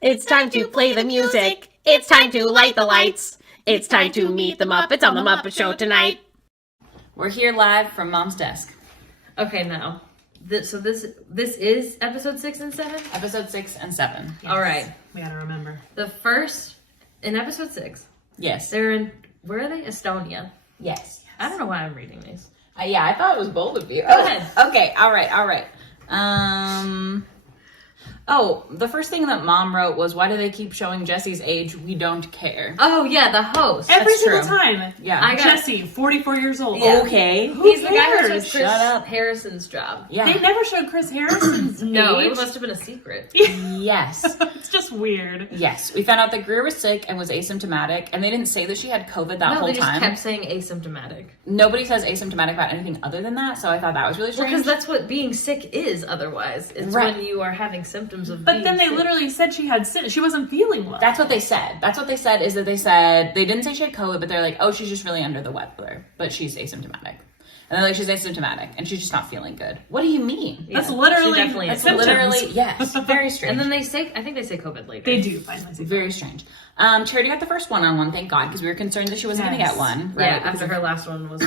It's time to play the music. It's time to light the lights. It's time to meet the Muppets on the Muppet Show tonight. We're here live from Mom's desk. Okay, now, this is episode 6 and 7? Episode 6 and 7. Yes. All right. We gotta remember. The first, in episode 6, Yes. they're in, where are they? Estonia. Yes. I don't know why I'm reading these. Yeah, I thought it was both of you. Go ahead. Okay, all right. The first thing that Mom wrote was, why do they keep showing Jesse's age? We don't care. Oh, yeah, the host. Every That's single true. time. Yeah. Jesse, 44 years old. Yeah. Okay. He's the guy who took cares? Chris Shut up. Harrison's job. Yeah. They never showed Chris Harrison's No, age. it must have been a secret. Yes. It's just weird. Yes. We found out that Greer was sick and was asymptomatic, and they didn't say that she had COVID that No, whole they just time. kept saying asymptomatic. Nobody says asymptomatic about anything other than that, so I thought that was really Well, strange. because that's what being sick is otherwise. It's Right. when you are having symptoms of But being then they sick. literally said she had she wasn't feeling well. That's what they said. That's what they said is that they didn't say she had COVID, but they're like, oh, she's just really under the weather, but she's asymptomatic. And they're like, she's asymptomatic and she's just not feeling good. What do you mean? Yeah, That's literally she definitely that's is. symptoms. Literally, yes. Very strange. And then they say, I think they say COVID later. They do finally say Very strange. Charity got the first one-on-one, thank God, because we were concerned that she wasn't going to Yes. get one. Yeah, Right? after her last one was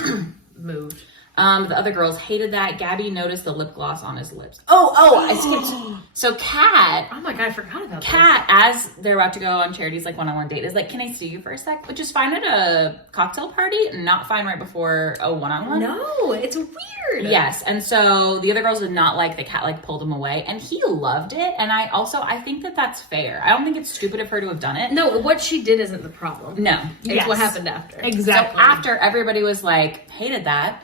moved. The other girls hated that. Gabby noticed the lip gloss on his lips. Oh, I skipped. So Kat, Oh my god, I forgot about Kat, as they're about to go on Charity's like one-on-one date, is like, can I see you for a sec? Which is fine at a cocktail party, not fine right before a one-on-one. No, it's weird. Yes, and so the other girls did not like that Kat like pulled him away, and he loved it. And I think that that's fair. I don't think it's stupid of her to have done it. No, what she did isn't the problem. No. It's Yes. what happened after. Exactly. So after everybody was like, hated that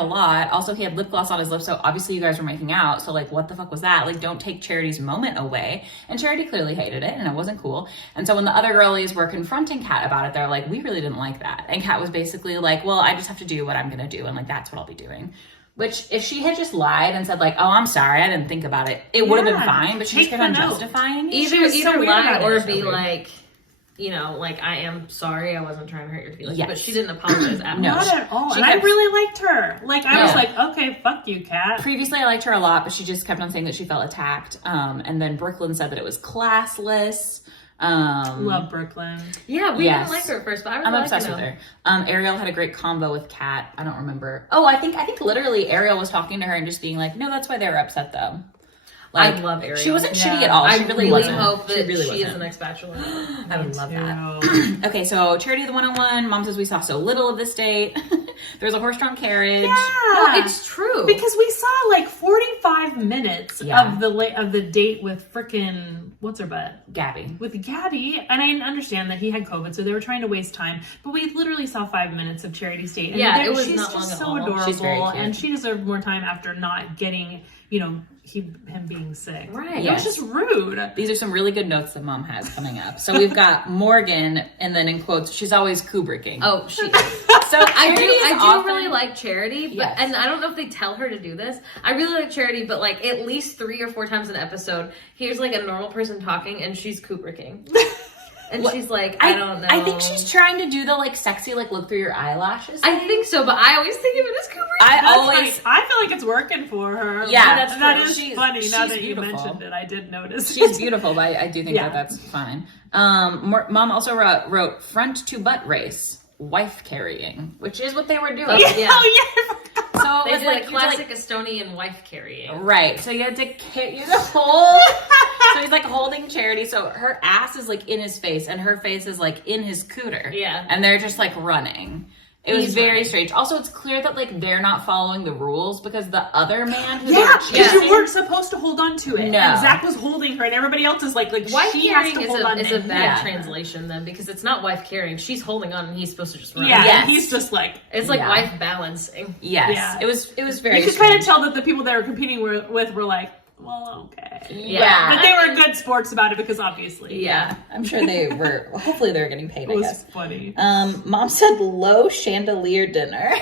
a lot. Also, he had lip gloss on his lips, so obviously you guys were making out. So like, what the fuck was that? Like, don't take Charity's moment away. And Charity clearly hated it, and it wasn't cool. And so when the other girlies were confronting Kat about it, they're like, we really didn't like that. And Kat was basically like, well, I just have to do what I'm gonna do, and like that's what I'll be doing. Which, if she had just lied and said like, oh, I'm sorry, I didn't think about it, it would have been fine. But she just Take kept on the note. justifying it. Either was so weird lie about it. or It's so be weird. like, you know, like, I am sorry, I wasn't trying to hurt your feelings. Yes. But she didn't apologize at No. all. Not at all. She And I kept- really liked her. Like, I was Yeah. like, okay, fuck you, Kat. Previously, I liked her a lot, but she just kept on saying that she felt attacked. And then Brooklyn said that it was classless. Love Brooklyn. Yeah, we Yes. didn't like her at first, but I was I'm like, obsessed you with know. her. Ariel had a great combo with Kat. I don't remember. Oh, I think literally Ariel was talking to her and just being like, no, that's why they were upset though. Like, I love Ariel. She wasn't Yeah. shitty at all. I She really, really wasn't. hope that she really she is wasn't. the next Bachelor. I would love that. Too. Okay, so Charity the one-on-one. Mom says we saw so little of this date. There's a horse-drawn carriage. No, Yeah. it's true. Because we saw like 45 minutes Yeah. of the date with frickin' what's her butt? Gabby. With Gabby, and I understand that he had COVID, so they were trying to waste time. But we literally saw 5 minutes of Charity's date, and Yeah, it was she's not just long so at all. She's very adorable, cute. and she deserved more time after not getting, him being sick. Right. It Yes. was just rude. These are some really good notes that Mom has coming up. So we've got Morgan, and then in quotes, she's always Kubricking. Oh, she. So I Charity do is often- really like Charity, but Yes. and I don't know if they tell her to do this. I really like Charity, but like at least 3 or 4 times an episode, here's like a normal person talking, and she's Kubricking, and she's like, I don't know. I think she's trying to do the like sexy like look through your eyelashes. I think so, but I always think of it as Kubrick. I That's always funny. I feel like it's working for her. Yeah, But that's that true. is She's- funny. Now she's that you beautiful. mentioned it, I did notice. she's beautiful, but I do think Yeah. that that's fine. Mom also wrote front to butt race, wife carrying, which is what they were doing. Yeah. Yeah. Oh yeah. So They it was did like a you had to, classic Estonian wife carrying. right. So you had to use a whole. So he's like holding Charity. So her ass is like in his face, and her face is like in his cooter. Yeah. And they're just like running. It was He's very running. strange. Also, it's clear that like they're not following the rules because the other man who Yeah, they were because chasing, you weren't supposed to hold on to it. No. And Zach was holding her, and everybody else is like Wife she has carrying to hold on is to a him. bad Yeah. translation then, because it's not wife carrying. She's holding on, and he's supposed to just run. Yeah, Yes. and he's just like. It's like Yeah. wife balancing. Yes, Yeah. it was very. You could kind of strange. tell that the people they were competing with were like, well, okay. Yeah. But they were good sports about it because obviously. Yeah. I'm sure they were. Hopefully, they were getting paid. It I was guess. funny. Mom said low chandelier dinner.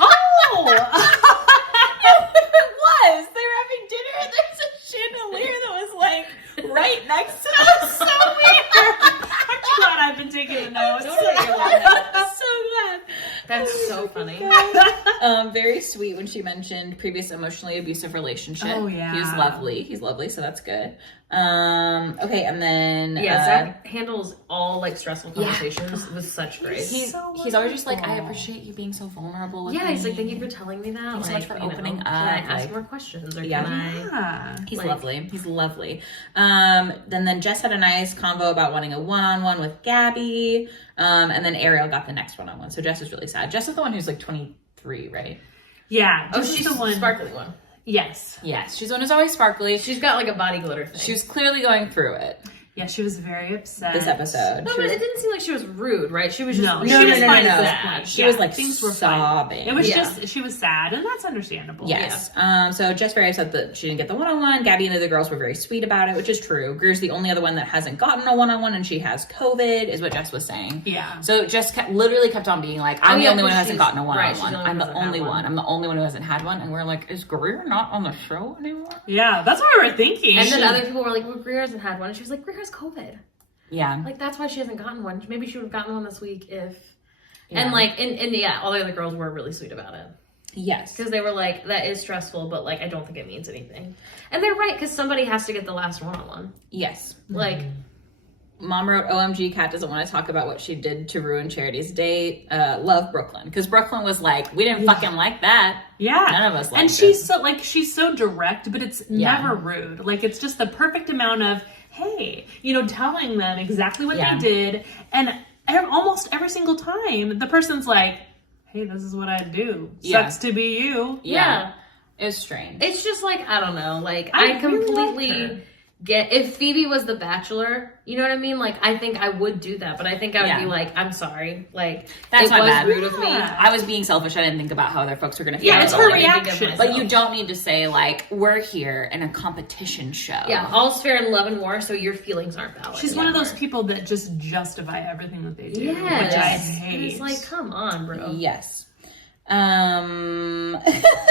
Oh! It was. They were having dinner, and there's a chandelier that was like right next to us. So weird. Aren't you glad I've been taking the notes? So glad. That's so funny. Very sweet when she mentioned previous emotionally abusive relationship. Oh, yeah. He's lovely. He's lovely, so that's good. Okay, and then Zach handles all like stressful conversations with such grace. he's always just like, I appreciate you being so vulnerable with me. He's like, thank you for telling me that. Thanks so much for opening up. Can I ask like, more questions or yeah. can I? He's like- lovely. He's lovely. Then Jess had a nice convo about wanting a one-on-one with Gabby. And then Ariel got the next one-on-one. So Jess was really sad. Jess is the one who's like 23, right? Yeah. Oh, This is she's the one. sparkly one. Yes. Yes. She's the one who's always sparkly. She's got like a body glitter thing. She was clearly going through it Yeah, she was very upset. this episode. No, She but was- it didn't seem like she was rude, right? She was just No, really she was no, fine no, at no. this point. She was like things were sobbing. fine. It was Yeah. just, she was sad, and that's understandable. Yes. So Jess very upset that she didn't get the one-on-one. Gabby and the other girls were very sweet about it, which is true. Greer's the only other one that hasn't gotten a one-on-one, and she has COVID, is what Jess was saying. Yeah. So Jess literally kept on being like, I'm the only one who hasn't she's- gotten a right, she's one-on-one. the only I'm one the who hasn't only had one. one. I'm the only one who hasn't had one. And we're like, is Greer not on the show anymore? Yeah, that's what we were thinking. And then other people were like, well, Greer hasn't had one. And she was like, Greer has COVID. Yeah. Like, that's why she hasn't gotten one. Maybe she would have gotten one this week if... Yeah. And like, and yeah, all the other girls were really sweet about it. Yes. Because they were like, that is stressful, but like, I don't think it means anything. And they're right, because somebody has to get the last one-on-one. Yes. Like... Mom wrote, OMG, Kat doesn't want to talk about what she did to ruin Charity's date. Love Brooklyn. Because Brooklyn was like, we didn't fucking like that. Yeah. None of us liked And it. she's so direct, but it's never rude. Like, it's just the perfect amount of, hey, telling them exactly what they did. And almost every single time, the person's like, hey, this is what I do. Sucks to be you. Yeah. It was strange. It's just like, I don't know, like, I I really liked completely her. get, if Phoebe was the Bachelor, you know what I mean? Like, I think I would do that, but I think I would Yeah. be like, I'm sorry. Like, That's it my was bad. rude of me. Yeah. I was being selfish. I didn't think about how other folks were going to feel. Yeah, it's but her like, I think of reaction. myself. But you don't need to say, like, we're here in a competition show. Yeah, all's fair in love and war, so your feelings aren't valid. She's one of those anymore. people that just justify everything that they do, which Yes. I And hate. it's like, come on, bro. Yes.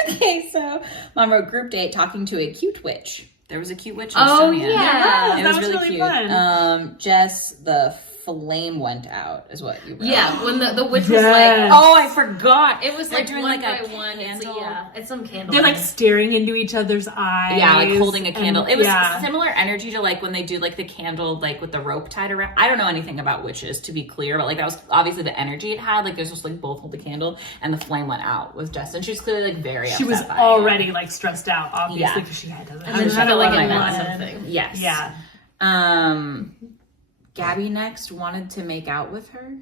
Okay, so Mom wrote group date talking to a cute witch. There was a cute witch in Oh, Estonia. yeah. It that was really cute. fun. Jess, the flame went out, is what you wrote. Yeah, when the witch was Yes. like, Oh, I forgot. it was They're like doing one like a by one. It's candle. like, yeah, it's some candle. They're like staring into each other's eyes. Yeah, like holding a candle. and- It was yeah. similar energy to like when they do like the candle like with the rope tied around. I don't know anything about witches, to be clear, but like that was obviously the energy it had. Like it was just like both hold the candle and the flame went out with Jess, and she was clearly like very She upset was by it. already like stressed out, obviously, Yeah. because she had to. and then she had felt a like lot it of meant that. something. Yes. Yeah. Gabby next wanted to make out with her.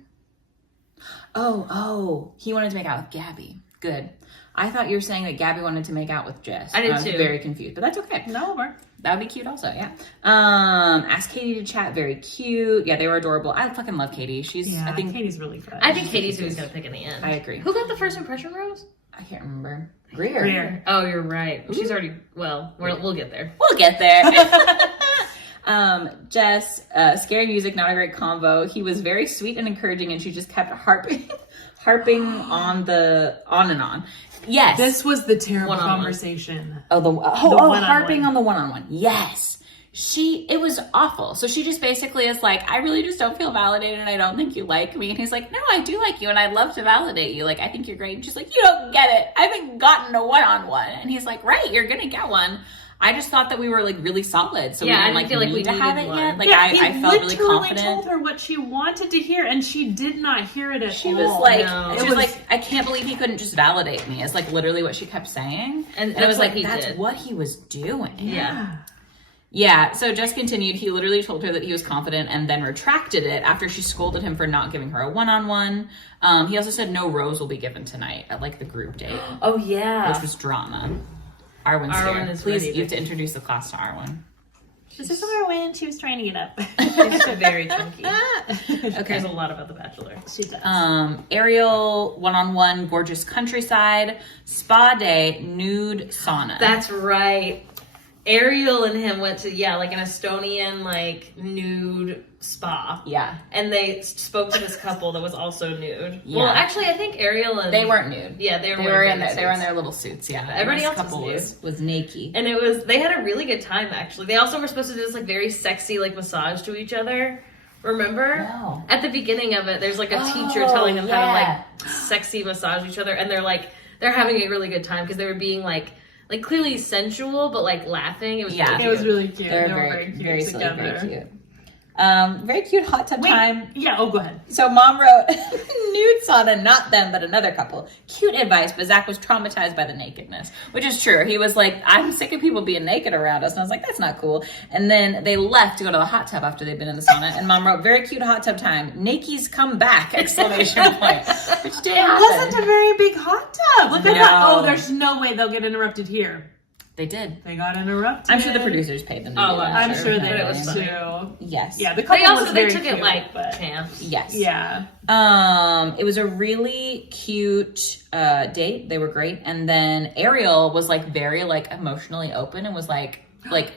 Oh, he wanted to make out with Gabby. Good. I thought you were saying that Gabby wanted to make out with Jess. I did was too. very confused, but that's okay. No, we're That would be cute also, yeah. Asked Katie to chat, very cute. Yeah, they were adorable. I fucking love Katie. She's, yeah. I think, Katie's really good. I think Katie's who he's gonna pick in the end. I agree. Who got the first impression rose? I can't remember. Greer. Greer. Oh, you're right. She's already. Well, we'll get there. We'll get there. Jess, scary music, not a great convo. He was very sweet and encouraging, and she just kept harping on and on. Yes. This was the terrible One-on-one. conversation. Harping one-on-one. on the one-on-one. Yes. It was awful. So she just basically is like, I really just don't feel validated and I don't think you like me. And he's like, no, I do like you and I'd love to validate you. Like, I think you're great. And she's like, you don't get it. I haven't gotten a one-on-one. And he's like, right, you're going to get one. I just thought that we were like really solid. So Yeah, we I didn't didn't feel like we need to have needed it one. yet. Like, Yeah, I he felt really literally confident. told her what she wanted to hear, and she did not hear it at all. She was like, no. she was like, I can't believe he couldn't just validate me. It's like literally what she kept saying. And it was that's what like, he that's did. what he was doing. Yeah. Yeah, so Jess continued. He literally told her that he was confident and then retracted it after she scolded him for not giving her a one-on-one. He also said no rose will be given tonight at like the group date, Oh yeah. which was drama. Arwen's Arwen here. is Please, ready to- you have to introduce the class to Arwen. This is Arwen. She was trying to get up. She's very chunky. Okay. Cares a lot about the Bachelor. She does. Ariel, one-on-one, gorgeous countryside, spa day, nude sauna. That's right. Ariel and him went to like an Estonian like nude spa. Yeah. And they spoke to this couple that was also nude. Yeah. Well, actually, I think Ariel and They weren't nude. Yeah, they were. They were wearing in their, bathing they were in suits. their little suits. Yeah. Everybody This else couple was was naked. And they had a really good time actually. They also were supposed to do this like very sexy like massage to each other. Remember? No. At the beginning of it, there's like a teacher telling them how to yeah. like sexy massage each other, and they're like they're having a really good time because they were being like clearly sensual, but like laughing. It was really It cute. was really cute. They're They were very, cute very silly, together. very cute. Very cute hot tub time. Yeah, go ahead. So mom wrote nude sauna, not them, but another couple. Cute advice, but Zach was traumatized by the nakedness, which is true. He was like, I'm sick of people being naked around us. And I was like, that's not cool. And then they left to go to the hot tub after they'd been in the sauna. And mom wrote, very cute hot tub time. Nakies come back, exclamation point. Which did It wasn't a very big hot tub. Like, I thought, there's no way they'll get interrupted here. They did. They got interrupted. I'm sure the producers paid them to do that. I'm sure they But it was did funny. too. Yes. Yeah, the couple They also was very took cute, it like but champs. Yes. yeah. It was a really cute date. They were great. And then Ariel was like very like emotionally open and was like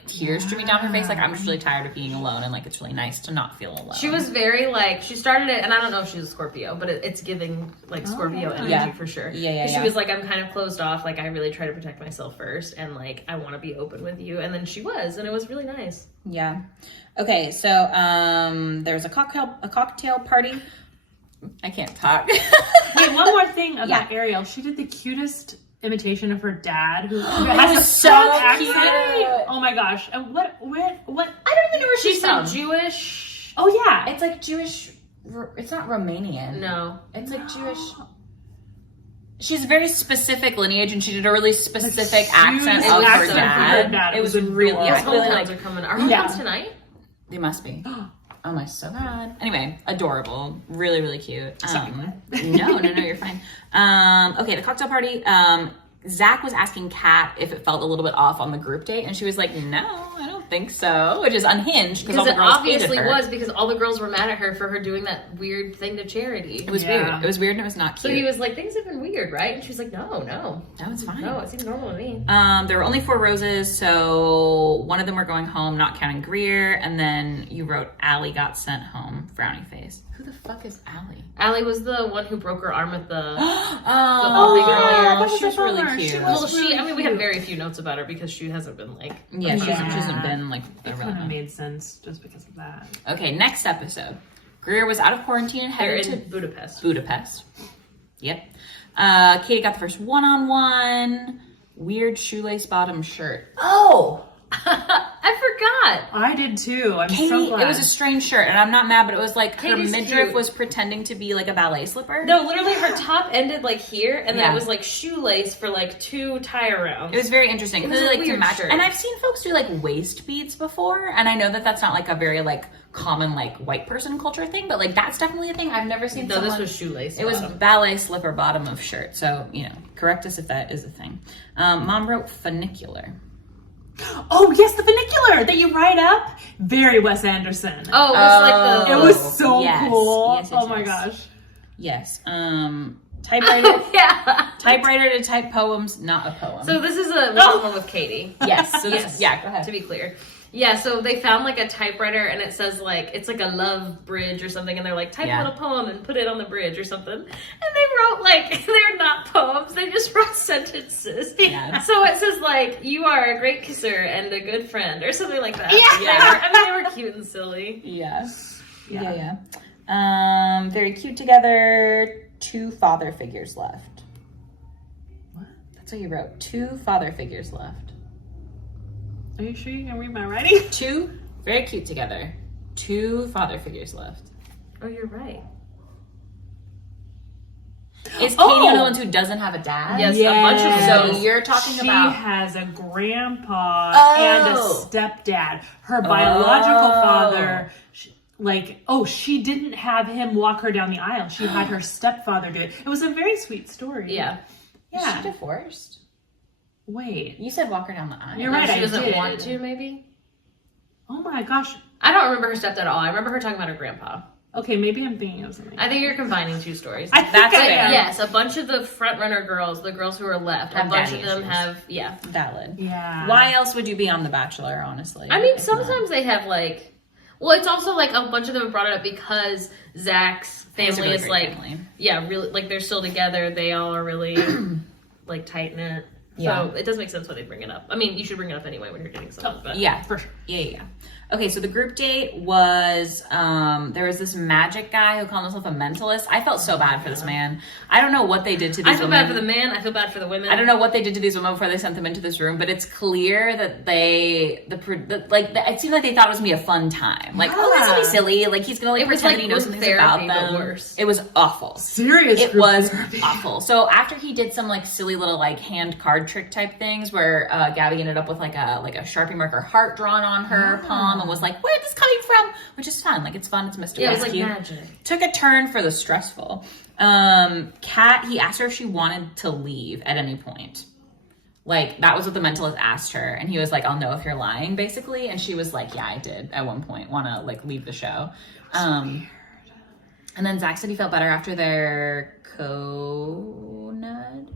tears streaming down her face. Like, I'm just really tired of being alone, and like it's really nice to not feel alone. She was very like, she started it, and I don't know if she's a Scorpio, but it's giving like Scorpio energy for sure. Yeah. She was like, I'm kind of closed off. Like, I really try to protect myself first, and like, I want to be open with you. And then she was, and it was really nice. Yeah. Okay, so there was a cocktail party. I can't talk. Wait, one more thing about Ariel. She did the cutest imitation of her dad, who That has was a so strong accent. cute. Oh my gosh! And what? I don't even know where She's she's from. from. Jewish. Oh yeah. It's like Jewish. It's not Romanian. No. It's like Jewish. She's very specific lineage, and she did a really specific accent of her dad. It was really, adorable. yeah, His really hometowns like, are coming. Are hometowns tonight? they must be. Oh my, so bad. Anyway, adorable, really, really cute. No, you're fine. Okay, the cocktail party. Zach was asking Kat if it felt a little bit off on the group date, and she was like, "No, I don't think so," which is unhinged because all the Because it girls obviously hated her. was, because all the girls were mad at her for her doing that weird thing to Charity. It was weird. It was weird, and it was not So cute. he was like, things have been weird, right? And she was like, no, it's fine. no, it seems normal to me. There were only 4 roses, so one of them were going home, not counting Greer, and then you wrote Allie got sent home, frowny face. Who the fuck is Allie? Allie was the one who broke her arm at the... Oh, yeah, she was really cute. We have very few notes about her because she hasn't been like... Yeah, she hasn't been like It kind of made sense just because of that. Okay, next episode. Greer was out of quarantine and They're headed in to Budapest. Budapest. Yep. Katie got the first one-on-one. Weird shoelace bottom shirt. Oh! I forgot. I did too. I'm Katie, so glad. it was a strange shirt, and I'm not mad, but it was like Katie's her midriff cute. was pretending to be like a ballet slipper. No, literally her top ended like here, and then Yeah. it was like shoelace for like 2 tie arounds. It was very interesting. It was Really, a like to weird match. shirt. And I've seen folks do like waist beads before, and I know that that's not like a very like common like white person culture thing, but like that's definitely a thing. I've never seen. No, someone... this was shoelace. It was bottom. ballet slipper bottom of shirt. So correct us if that is a thing. Mom wrote funicular. Oh yes, the funicular that you ride up. Very Wes Anderson. Oh, it was like the... It was so yes, cool. yes, Oh my gosh. Yes. Typewriter. yeah. Typewriter to type poems, not a poem. So this is a one with Katie. yes. So this, Yes. yeah. Go ahead. To be clear. Yeah, so they found like a typewriter and it says like, it's like a love bridge or something, and they're like, type a little poem and put it on the bridge or something. And they wrote like, they're not poems, they just wrote sentences. Yeah. So it says like, you are a great kisser and a good friend or something like that. Yeah. They were cute and silly. Yes. Yeah. Yeah. Very cute together. 2 father figures left. What? That's what you wrote. 2 father figures left. Are you sure you can read my writing? 2 very cute together. 2 father figures left. Oh, you're right. Is Katie one of the ones who doesn't have a dad? Yes, a bunch of them. So you're talking She about has a grandpa Oh. and a stepdad. Her biological father, she didn't have him walk her down the aisle. She had her stepfather do it. It was a very sweet story. Yeah. Is Yeah. she divorced? Wait. You said walk her down the aisle. You're right. She I doesn't did. want to, maybe? Oh my gosh. I don't remember her stepdad at all. I remember her talking about her grandpa. Okay, maybe I'm thinking of something. I think you're combining 2 stories. I think That's I fair. am. Yes, a bunch of the front runner girls, the girls who are left, Have a bunch daddy of them issues. have, yeah. Valid. Yeah. Why else would you be on The Bachelor, honestly? I mean, If not- sometimes they have like, well, it's also like a bunch of them brought it up because Zach's It's a family really is great like, family. yeah, really, like they're still together. They all are really like tight knit. So it does make sense why they bring it up. I mean, you should bring it up anyway when you're dating someone. But Yeah, for sure. Yeah. Okay, so the group date was, there was this magic guy who called himself a mentalist. I felt so bad for this man. I don't know what they did to these women. I feel bad for the man. I feel bad for the women. I don't know what they did to these women before they sent them into this room, but it's clear that it seemed like they thought it was going to be a fun time. Like, oh, this will be silly. Like, he's going to pretend that he knows something about them. Worse. It was awful. Serious. It was awful. So after he did some like silly little like hand card trick type things where Gabby ended up with like a Sharpie marker heart drawn on her palm and was like, where's this coming from? Which is fun. Like, it's fun. It's mystery. Yeah, it was like magic. Took a turn for the stressful. Kat, he asked her if she wanted to leave at any point. Like, that was what the mentalist asked her. And he was like, I'll know if you're lying, basically. And she was like, yeah, I did at one point want to like leave the show. And then Zach said he felt better after their COVID.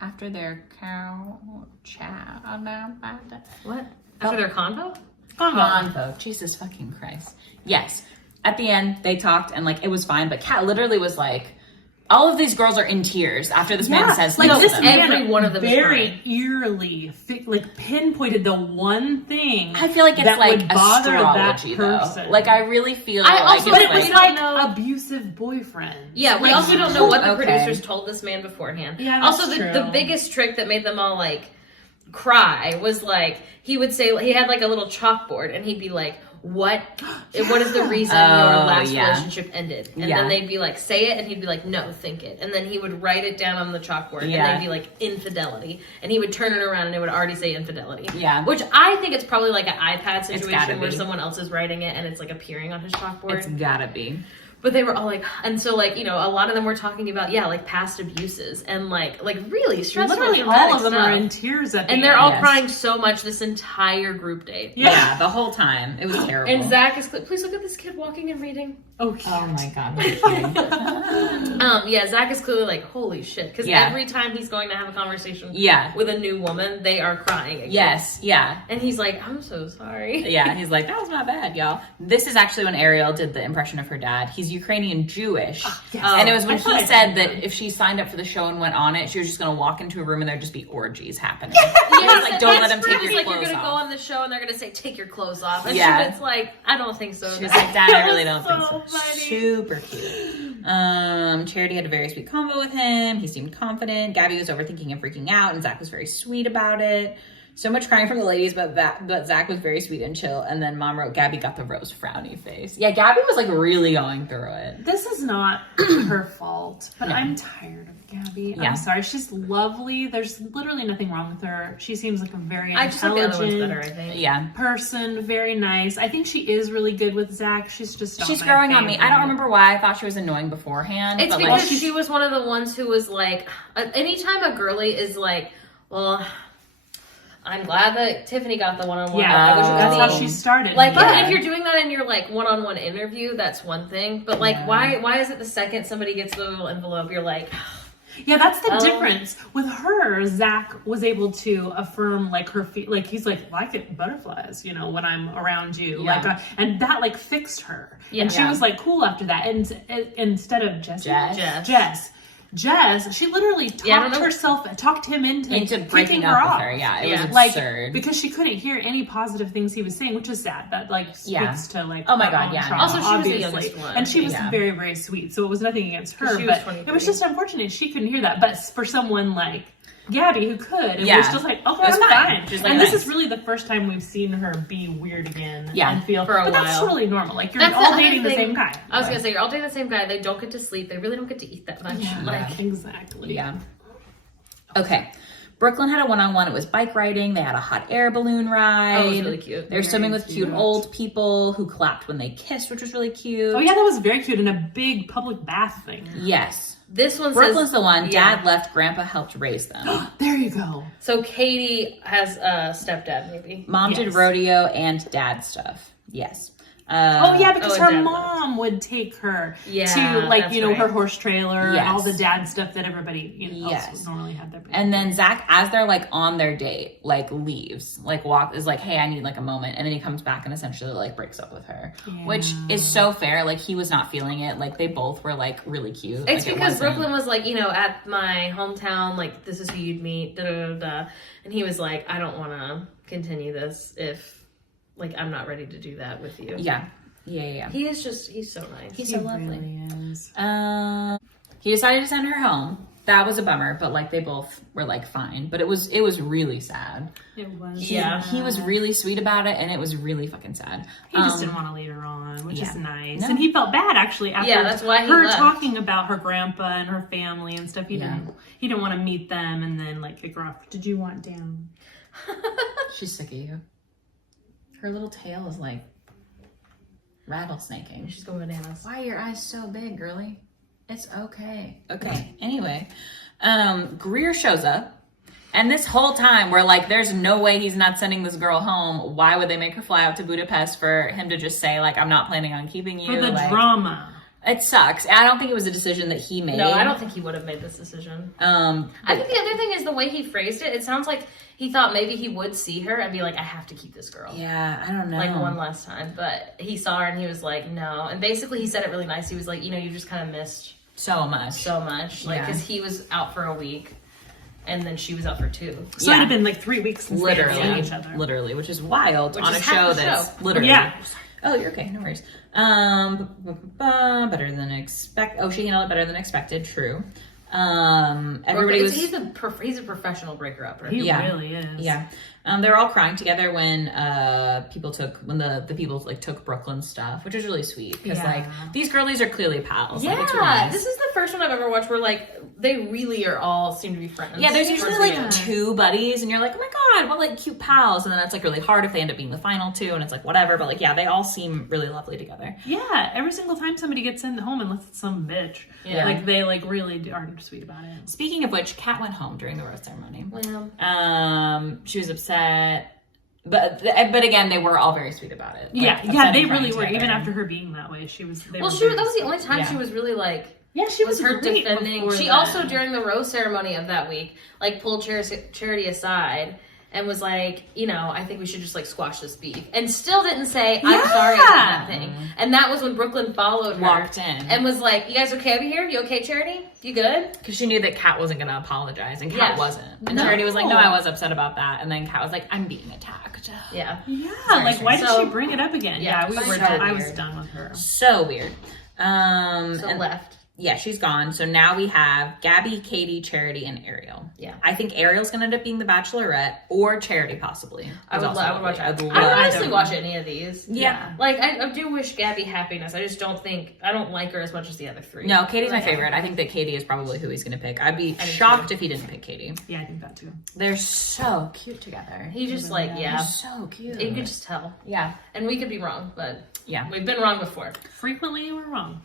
After their What? After their convo? Convo. Jesus fucking Christ. Yes. At the end, they talked and like it was fine. But Kat literally was like, all of these girls are in tears after this man says like things this to them. Every one of them very eerily like pinpointed the one thing. I feel like it's that like would bother astrology, that person. though. Like I really feel I like also- it's but like, we don't know- abusive boyfriend. Yeah, we Like, also don't know what the Okay. producers told this man beforehand. Yeah, that's also, true. the biggest trick that made them all like cry was like he would say he had like a little chalkboard and he'd be like, what is the reason your last relationship ended? And then they'd be like, say it, and he'd be like, no, think it. And then he would write it down on the chalkboard, and they'd be like, infidelity. And he would turn it around, and it would already say infidelity. Yeah. Which I think it's probably like an iPad gotta situation where be. someone else is writing it, and it's like appearing on his chalkboard. it's gotta be. But they were all like, and so like, you know, a lot of them were talking about, like past abuses and like really stressful. Literally all of them are in tears at the and end. they're all crying so much this entire group date. Yeah, the whole time. It was terrible. And Zach is, please look at this kid walking and reading. Oh, cute. Oh my god. Zach is clearly like, holy shit. Because every time he's going to have a conversation with a new woman, they are crying again. Yes, yeah. And he's like, I'm so sorry. Yeah, he's like, that was not bad, y'all. This is actually when Ariel did the impression of her dad. He's Ukrainian Jewish. And it was when he said that if she signed up for the show and went on it, she was just going to walk into a room and there'd just be orgies happening. He was like, don't let him take your like, clothes you're going to go off. on the show and they're going to say, take your clothes off. And it's like, I don't think so. She was like, Dad, I really don't think so so. funny. Super cute. Charity had a very sweet convo with him. He seemed confident. Gabby was overthinking and freaking out, and Zach was very sweet about it. So much crying from the ladies, but Zach was very sweet and chill. And then Mom wrote, Gabby got the rose frowny face. Yeah, Gabby was like really going through it. This is not her fault, but I'm tired of Gabby. I'm sorry. She's lovely. There's literally nothing wrong with her. She seems like a very I just think the other one's better, I intelligent think. person, very nice. I think she is really good with Zach. She's growing on me. I don't remember why I thought she was annoying beforehand. It's but because like, she was one of the ones who was like, anytime a girly is like, well, I'm glad that Tiffany got the one-on-one. Yeah, that's how she started. Like, but if you're doing that in your like one-on-one interview, that's one thing. But like, why is it the second somebody gets the little envelope, you're like, yeah, that's the difference. With her, Zach was able to affirm like her like he's like, well, I get butterflies, you know, when I'm around you, like, and that like fixed her, and she was like cool after that. And instead of Jess, she literally talked him into breaking her up off. with her. Yeah, it was absurd. Like, because she couldn't hear any positive things he was saying, which is sad. That like speaks to like oh my god, yeah. trauma, Also, she was obviously. the youngest one, and she was very, very sweet. So it was nothing against her, she was but 23. it was just unfortunate she couldn't hear that. But for someone like Gabby who could, and was just like, okay, I'm fine. She's like, and this is really the first time we've seen her be weird again. And feel for a but while. That's totally normal. Like you're That's all the dating the thing. same guy. I was gonna say, you're all dating the same guy. They don't get to sleep. They really don't get to eat that much. Exactly. Yeah. Okay. Brooklyn had a one-on-one. It was bike riding. They had a hot air balloon ride. Oh, it was really cute. They were swimming with cute old people who clapped when they kissed, which was really cute. Oh yeah, that was very cute, in a big public bath thing. Yes. This one Brooklyn's says, the one. Dad left. Grandpa helped raise them. There you go. So Katie has a stepdad, maybe. Mom did rodeo and dad stuff. Yes. Because her Dad mom would take her Yeah, to, like, that's you know, right. her horse trailer and all the Yes. dad stuff that everybody, you know, Yes. else would normally have their And then Zach, as they're like on their date, like leaves, like is like, hey, I need like a moment. And then he comes back and essentially like breaks up with her, which is so fair. Like he was not feeling it. Like they both were like really cute. It's like, because Brooklyn was like, you know, at my hometown, like, this is who you'd meet, da da da da. And he was like, I don't want to continue this if, like, I'm not ready to do that with you. Yeah. He's so nice. He's so lovely. Really is. He decided to send her home. That was a bummer, but like they both were like fine. But it was really sad. It was. He was really sweet about it, and it was really fucking sad. He just didn't want to lead her on, which is nice. No. And he felt bad actually after that's why he her left. talking about her grandpa and her family and stuff. He didn't want to meet them and then like kick her off. Did you want down? She's sick of you. Her little tail is like rattlesnaking. She's going bananas. Why are your eyes so big, girly? It's okay. Okay. Anyway, Greer shows up, and this whole time we're like, there's no way he's not sending this girl home. Why would they make her fly out to Budapest for him to just say like, I'm not planning on keeping you? For the like, drama. It sucks. I don't think it was a decision that he made. No, I don't think he would have made this decision. I think the other thing is the way he phrased it. It sounds like he thought maybe he would see her and be like, I have to keep this girl. Yeah, I don't know. Like one last time. But he saw her and he was like, no. And basically he said it really nice. He was like, you know, you just kind of missed so much. Like, because he was out for a week and then she was out for 2. So it had been like 3 weeks since they had seen each other. Literally, which is wild on is a half show the that's show. literally. Yeah. Oh, you're okay. No worries. Better than expect. Oh, she handled it better than expected. True. Everybody was. He's a professional breaker upper. He really is. Yeah. They're all crying together when people took took Brooklyn's stuff, which is really sweet because like these girlies are clearly pals. Yeah, like, it's really nice. this is the first one I've ever watched where like they really are all seem to be friends. Yeah, there's usually towards the like end. 2 buddies, and you're like, oh my god, what like cute pals, and then it's like really hard if they end up being the final 2, and it's like whatever. But like, yeah, they all seem really lovely together. Yeah, every single time somebody gets in home, unless it's some bitch, like they like really are sweet about it. Speaking of which, Kat went home during the rose ceremony. Well, She was upset, but again, they were all very sweet about it. Like, upset they and crying really were. together. Even after her being that way, she was. that was the only time she was really like. Yeah, she was her great defending. before She that. also during the rose ceremony of that week, like pulled Charity aside and was like, you know, I think we should just like squash this beef, and still didn't say I'm sorry I did that thing. And that was when Brooklyn followed her, Walked in, and was like, "You guys okay over here? You okay, Charity? You good?" because she knew that Kat wasn't going to apologize, and Kat wasn't. And Charity was like, "No, I was upset about that," and then Kat was like, "I'm being attacked." Yeah. Like why did So- she bring it up again? Yeah, we so were. weird. I was done with her. So weird. So And left. yeah, she's gone. So now we have Gabby, Katie, Charity, and Ariel. Yeah. I think Ariel's going to end up being the Bachelorette, or Charity possibly. I would watch. I'd I would love- honestly watch any of these. Yeah. Like I do wish Gabby happiness. I just don't like her as much as the other 3. No, Katie's my favorite. I think that Katie is probably who he's going to pick. I'd be shocked if he didn't pick Katie. Yeah, I think that too. They're so cute together. He just like They're so cute. You could just tell. Yeah. And we could be wrong, but Yeah. we've been wrong before. Frequently, we're wrong.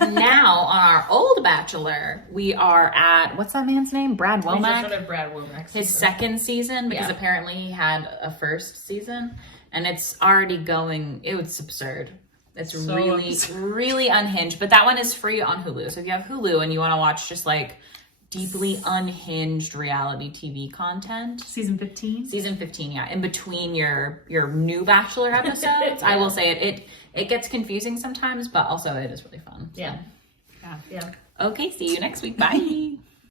Now on our old Bachelor, we are at what's that man's name? Brad We just Womack. started Brad Womack. His second season, because Yeah. apparently he had a first season, and it's already going. It's absurd. It's So really, absurd. really unhinged. But that one is free on Hulu. So if you have Hulu and you want to watch just like deeply unhinged reality TV content. Season 15. Season 15, yeah. In between your new Bachelor episodes, I will say it gets confusing sometimes, but also it is really fun. So. Yeah. Yeah. Okay, see you next week. Bye.